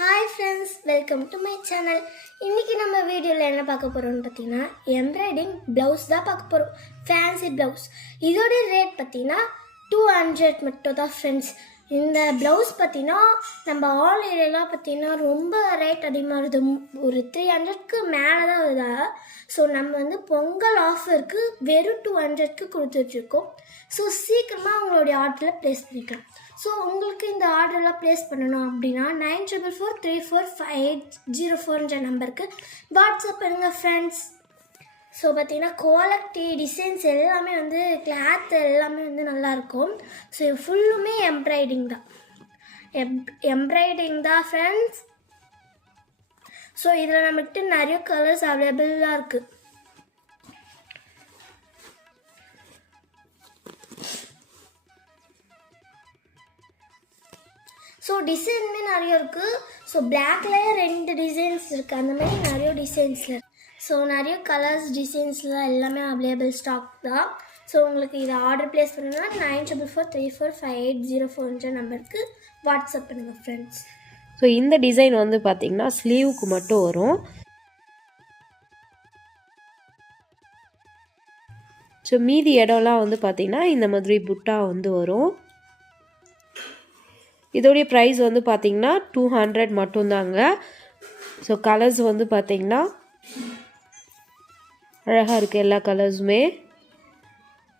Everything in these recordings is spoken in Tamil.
Hi friends, welcome to my channel. இன்றைக்கி நம்ம வீடியோவில் என்ன பார்க்க போகிறோம்னு பார்த்தீங்கன்னா எம்ப்ராய்டிங் ப்ளவுஸ் தான் பார்க்க போகிறோம். Fancy blouse. இதோட ரேட் பார்த்தீங்கன்னா 200 மட்டும் தான் ஃப்ரெண்ட்ஸ். இந்த ப்ளவுஸ் பார்த்தீங்கன்னா நம்ம ஆல் ஏரியாலாம் பார்த்தீங்கன்னா ரொம்ப ரேட் அதிகமாக வருது. ஒரு 300க்கு மேலே தான் வருதா. ஸோ நம்ம வந்து பொங்கல் ஆஃபருக்கு வெறும் 200க்கு கொடுத்துட்ருக்கோம். ஸோ சீக்கிரமாக உங்களுடைய ஆர்டரில் ப்ளேஸ் பண்ணிக்கலாம். ஸோ உங்களுக்கு இந்த ஆர்டரெலாம் ப்ளேஸ் பண்ணணும் அப்படின்னா 9444345804 நம்பருக்கு வாட்ஸ்அப் பண்ணுங்கள் ஃப்ரெண்ட்ஸ். ஸோ பார்த்தீங்கன்னா குவாலிட்டி, டிசைன்ஸ் எல்லாமே வந்து கிளாத் எல்லாமே வந்து நல்லாயிருக்கும். ஸோ ஃபுல்லுமே எம்ப்ராய்டிங் தான், எம்ப்ராய்டிங் தான் ஃப்ரெண்ட்ஸ். ஸோ இதில் நம்மகிட்ட நிறைய கலர்ஸ் அவைலபிளாக இருக்குது. ஸோ டிசைனுமே நிறைய இருக்குது. ஸோ பிளாக்லேயே 2 டிசைன்ஸ் இருக்குது. அந்த மாதிரி நிறைய டிசைன்ஸில் இருக்குது. ஸோ நிறைய கலர்ஸ், டிசைன்ஸில் எல்லாமே அவைலபிள் ஸ்டாக் தான். ஸோ உங்களுக்கு இதை ஆர்டர் ப்ளேஸ் பண்ணணும்னா 9444345804 நம்பருக்கு வாட்ஸ்அப் பண்ணுங்கள் ஃப்ரெண்ட்ஸ். ஸோ இந்த டிசைன் வந்து பார்த்திங்கன்னா ஸ்லீவுக்கு மட்டும் வரும். ஸோ மீதி இடம்லாம் வந்து பார்த்திங்கன்னா இந்த மாதிரி புட்டா வந்து வரும். இதோடைய ப்ரைஸ் வந்து பார்த்திங்கன்னா 200 மட்டும்தாங்க. ஸோ கலர்ஸ் வந்து பார்த்திங்கன்னா அழகாக இருக்குது எல்லா கலர்ஸுமே.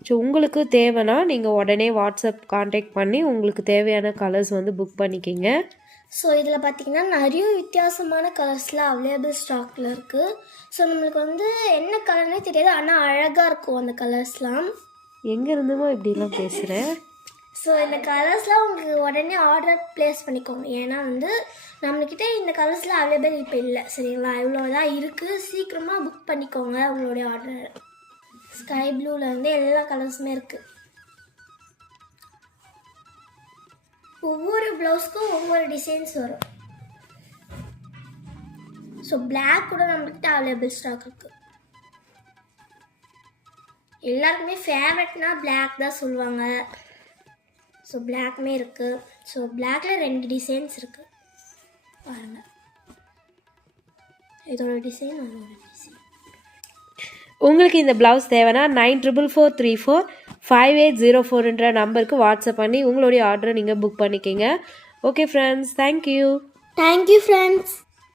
ஸோ உங்களுக்கு தேவைன்னா நீங்கள் உடனே வாட்ஸ்அப் கான்டாக்ட் பண்ணி உங்களுக்கு தேவையான கலர்ஸ் வந்து புக் பண்ணிக்கிங்க. ஸோ இதில் பார்த்திங்கன்னா நிறைய வித்தியாசமான கலர்ஸ்லாம் அவைலபிள் ஸ்டாக்கில் இருக்குது. ஸோ நம்மளுக்கு வந்து என்ன கலர்னே தெரியாது, ஆனால் அழகாக இருக்கும் அந்த கலர்ஸ்லாம். எங்கே இருந்துமோ இப்படிலாம் பேசுகிறேன். ஸோ இந்த கலர்ஸ்லாம் உங்களுக்கு உடனே ஆர்டர் ப்ளேஸ் பண்ணிக்கோங்க. ஏன்னா வந்து நம்மக்கிட்ட இந்த கலர்ஸ்லாம் அவைலபிள் இப்போ இல்லை, சரிங்களா? இவ்வளோ தான் இருக்குது. சீக்கிரமாக புக் பண்ணிக்கோங்க உங்களுடைய ஆர்டர். ஸ்கை ப்ளூலேருந்து எல்லா கலர்ஸுமே இருக்குது. ஒவ்வொரு ப்ளவுஸ்க்கும் ஒவ்வொரு டிசைன்ஸ் வரும். ஸோ பிளாக் கூட நம்மக்கிட்ட அவைலபிள் ஸ்டாக் இருக்குது. எல்லாருக்குமே ஃபேவரட்னா பிளாக் தான் சொல்லுவாங்க. ஸோ பிளாக்மே இருக்குது. ஸோ பிளாக்கில் 2 டிசைன்ஸ் இருக்குது பாருங்கள். இதோட டிசைன், அதோட டிசைன். உங்களுக்கு இந்த ப்ளவுஸ் தேவைன்னா 9444345804 நம்பருக்கு வாட்ஸ்அப் பண்ணி உங்களுடைய ஆர்டரை நீங்கள் புக் பண்ணிக்கிங்க. Okay friends, thank you friends.